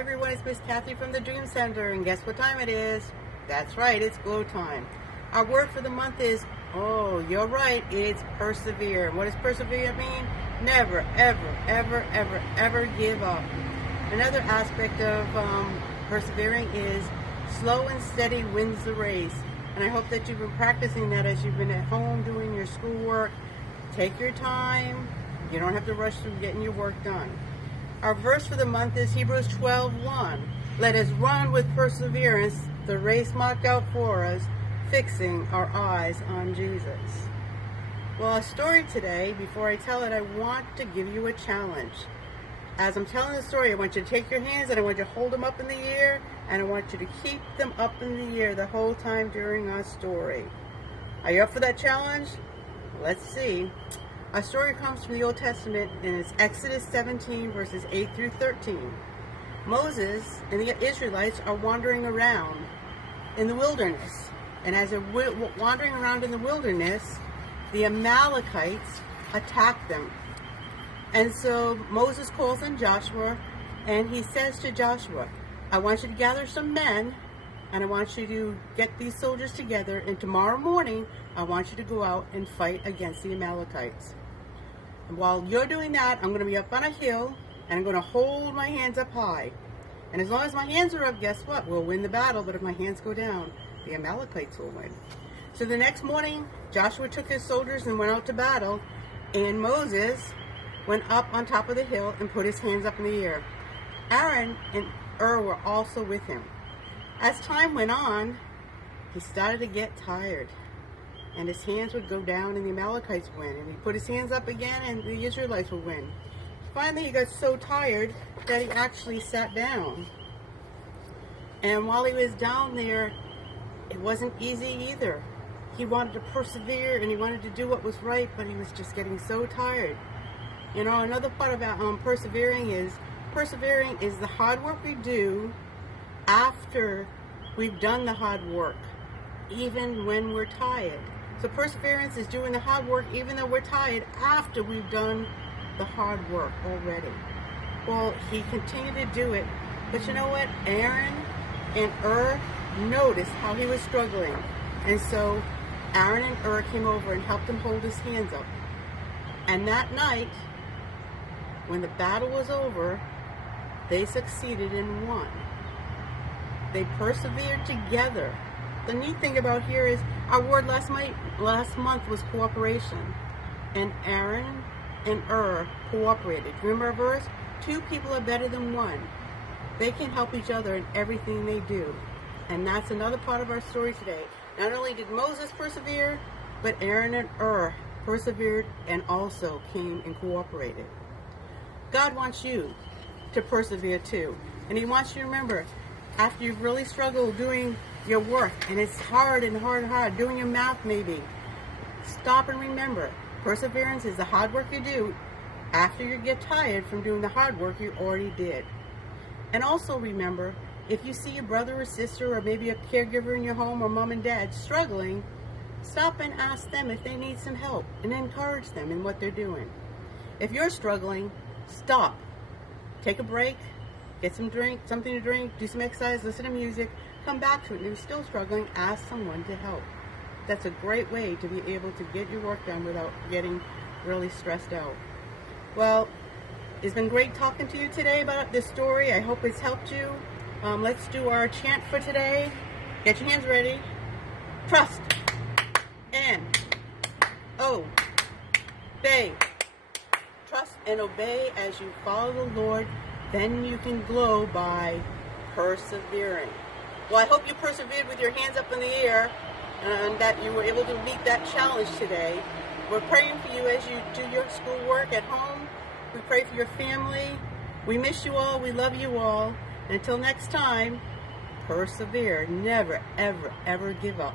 Hi everyone, it's Miss Kathy from the Dream Center, and guess what time it is? That's right, it's glow time. Our word for the month is, oh, you're right, it's persevere. What does persevere mean? Never, ever, ever, ever, ever give up. Another aspect of persevering is slow and steady wins the race. And I hope that you've been practicing that as you've been at home doing your schoolwork. Take your time. You don't have to rush through getting your work done. Our verse for the month is Hebrews 12:1. Let us run with perseverance the race marked out for us, fixing our eyes on Jesus. Well, our story today, before I tell it, I want to give you a challenge. As I'm telling the story, I want you to take your hands and I want you to hold them up in the air, and I want you to keep them up in the air the whole time during our story. Are you up for that challenge? Let's see. Our story comes from the Old Testament, and it's Exodus 17, verses 8 through 13. Moses and the Israelites are wandering around in the wilderness. And as they're wandering around in the wilderness, the Amalekites attack them. And so Moses calls on Joshua, and he says to Joshua, I want you to gather some men, and I want you to get these soldiers together, and tomorrow morning, I want you to go out and fight against the Amalekites. And while you're doing that, I'm going to be up on a hill, and I'm going to hold my hands up high. And as long as my hands are up, guess what? We'll win the battle, but if my hands go down, the Amalekites will win. So the next morning, Joshua took his soldiers and went out to battle, and Moses went up on top of the hill and put his hands up in the air. Aaron and were also with him. As time went on, he started to get tired, and his hands would go down and the Amalekites win, and he put his hands up again and the Israelites would win. Finally, he got so tired that he actually sat down. And while he was down there, it wasn't easy either. He wanted to persevere and he wanted to do what was right, but he was just getting so tired. You know, another part about persevering is the hard work we do after we've done the hard work, even when we're tired. So perseverance is doing the hard work even though we're tired after we've done the hard work already. Well, he continued to do it, but you know what? Aaron and noticed how he was struggling, and so Aaron and came over and helped him hold his hands up. And that night, when the battle was over, they succeeded and won. They persevered together. The neat thing about here is our word last month was cooperation. And Aaron and cooperated. Remember our verse? 2 people are better than 1. They can help each other in everything they do. And that's another part of our story today. Not only did Moses persevere, but Aaron and persevered and also came and cooperated. God wants you to persevere too. And he wants you to remember, after you've really struggled doing your work, and it's hard, doing your math maybe, stop and remember, perseverance is the hard work you do after you get tired from doing the hard work you already did. And also remember, if you see your brother or sister or maybe a caregiver in your home or mom and dad struggling, stop and ask them if they need some help and encourage them in what they're doing. If you're struggling, stop. Take a break, get something to drink, do some exercise, listen to music, come back to it. And if you're still struggling, ask someone to help. That's a great way to be able to get your work done without getting really stressed out. Well, it's been great talking to you today about this story. I hope it's helped you. Let's do our chant for today. Get your hands ready. Trust and obey. Trust and obey as you follow the Lord. Then you can glow by persevering. Well, I hope you persevered with your hands up in the air and that you were able to meet that challenge today. We're praying for you as you do your schoolwork at home. We pray for your family. We miss you all. We love you all. And until next time, persevere. Never, ever, ever give up.